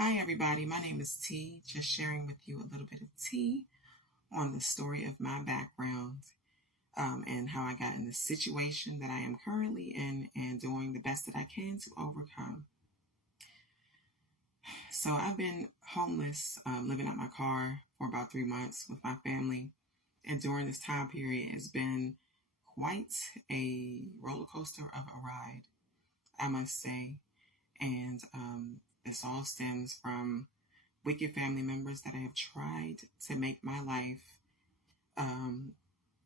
Hi, everybody. My name is T. Just sharing with you a little bit of tea on the story of my background and how I got in the situation that I am currently in and doing the best that I can to overcome. So, I've been homeless, living out my car for about 3 months with my family. And during this time period, it's been quite a roller coaster of a ride, I must say. And this all stems from wicked family members that have tried to make my life um,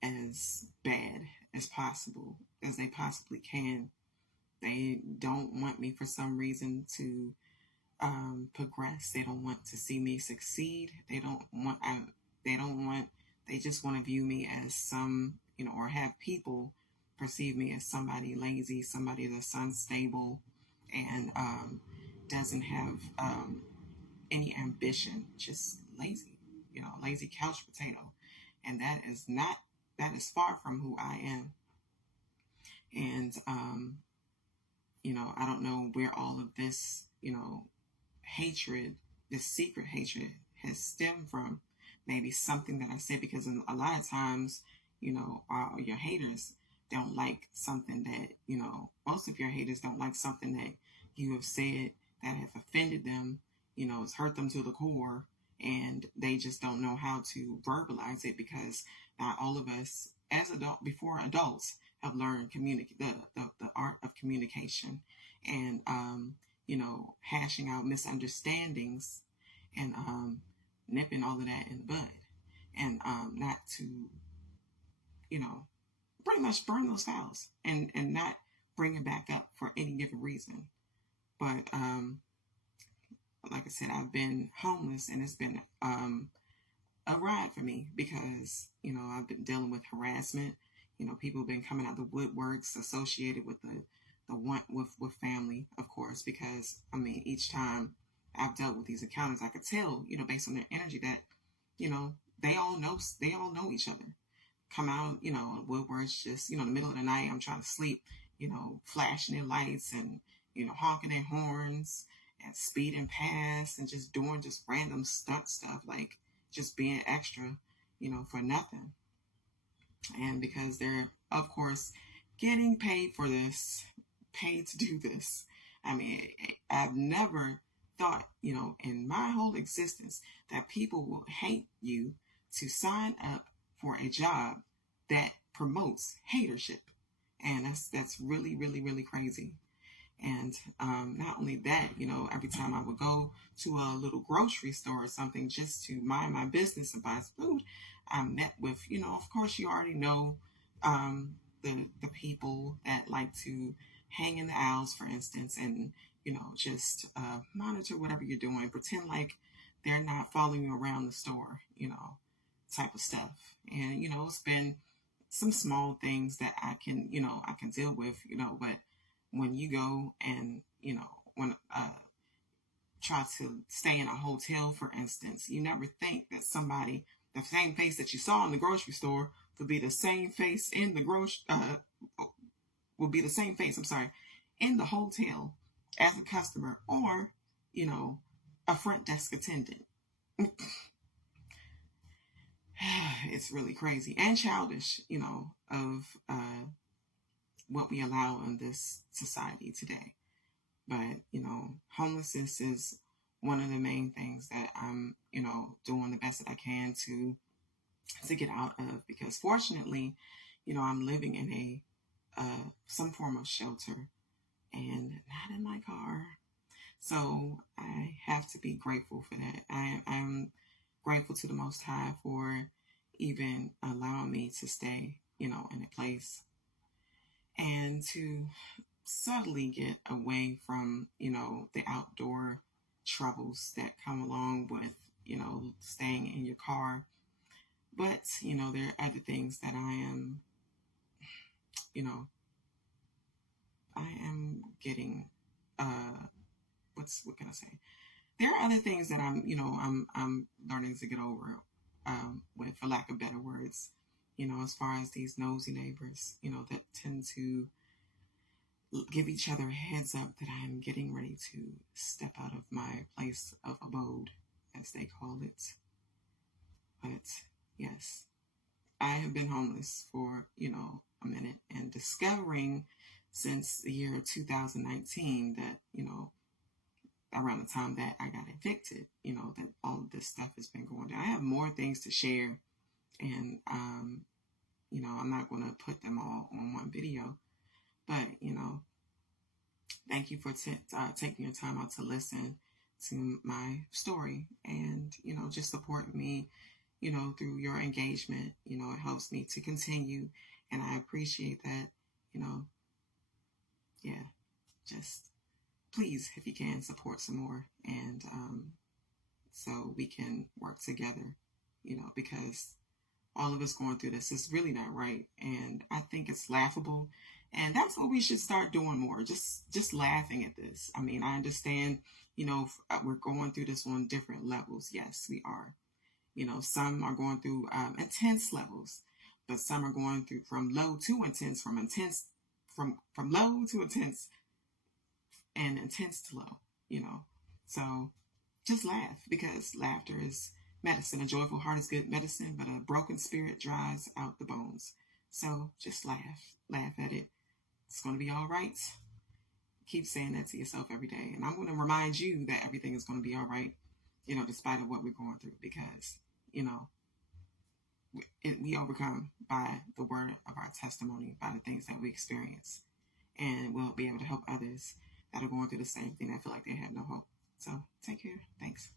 as bad as possible as they possibly can. They don't want me for some reason to progress. They don't want to see me succeed. They don't want. They don't want. They just want to view me as some, or have people perceive me as somebody lazy, somebody that's unstable, and doesn't have any ambition, just lazy, lazy couch potato. And that is far from who I am. And, I don't know where all of this, hatred, this secret hatred has stemmed from. Maybe something that I said, because a lot of times, your haters don't like something that, most of your haters don't like something that you have said that have offended them, it's hurt them to the core, and they just don't know how to verbalize it, because not all of us as before adults have learned the art of communication, and hashing out misunderstandings, and nipping all of that in the bud, and not to pretty much burn those files, and not bring it back up for any given reason. But like I said, I've been homeless, and it's been a ride for me, because I've been dealing with harassment. People have been coming out the woodworks associated with the want with family, of course, because each time I've dealt with these encounters, I could tell, based on their energy, that they all know each other. Come out, woodworks, just in the middle of the night, I'm trying to sleep, flashing their lights, and honking their horns, and speeding past, and just doing just random stunt stuff, like just being extra, for nothing. And because they're, of course, getting paid for this, paid to do this. I've never thought, in my whole existence, that people will hate you to sign up for a job that promotes hatership. And that's really, really, really crazy. And not only that, every time I would go to a little grocery store or something just to mind my business and buy food, I met with, of course, you already know, the people that like to hang in the aisles, for instance, and, just monitor whatever you're doing, pretend like they're not following you around the store, type of stuff. And, it's been some small things that I can deal with, but when you go and, when try to stay in a hotel, for instance, you never think that somebody, the same face that you saw in the grocery store, will be the same face in the will be the same face, in the hotel as a customer, or, a front desk attendant. It's really crazy and childish, of what we allow in this society today. But, homelessness is one of the main things that I'm, doing the best that I can to get out of, because fortunately, I'm living in some form of shelter, and not in my car. So I have to be grateful for that. I'm grateful to the Most High for even allowing me to stay, in a place, and to subtly get away from, the outdoor troubles that come along with, staying in your car. But, there are other things that you I am getting, what can I say? There are other things that I'm learning to get over, with, for lack of better words, as far as these nosy neighbors, that tend to give each other a heads up that I am getting ready to step out of my place of abode, as they call it. But yes, I have been homeless for, a minute, and discovering since the year 2019 that, around the time that I got evicted, that all of this stuff has been going down. I have more things to share, and, I'm not going to put them all on one video, but, thank you for taking your time out to listen to my story, and, just support me, through your engagement. It helps me to continue, and I appreciate that. Yeah, just please, if you can, support some more, and so we can work together, because all of us going through this is really not right, and I think it's laughable, and that's what we should start doing more, just laughing at this. I mean, I understand, we're going through this on different levels. Yes, we are. Some are going through intense levels, but some are going through from low to intense, from low to intense, and intense to low. So just laugh, because laughter is medicine. A joyful heart is good medicine, but a broken spirit dries out the bones. So just laugh at it. It's going to be all right. Keep saying that to yourself every day. And I'm going to remind you that everything is going to be all right, despite of what we're going through, because, we overcome by the word of our testimony, by the things that we experience. And we'll be able to help others that are going through the same thing, that feel like they have no hope. So take care. Thanks.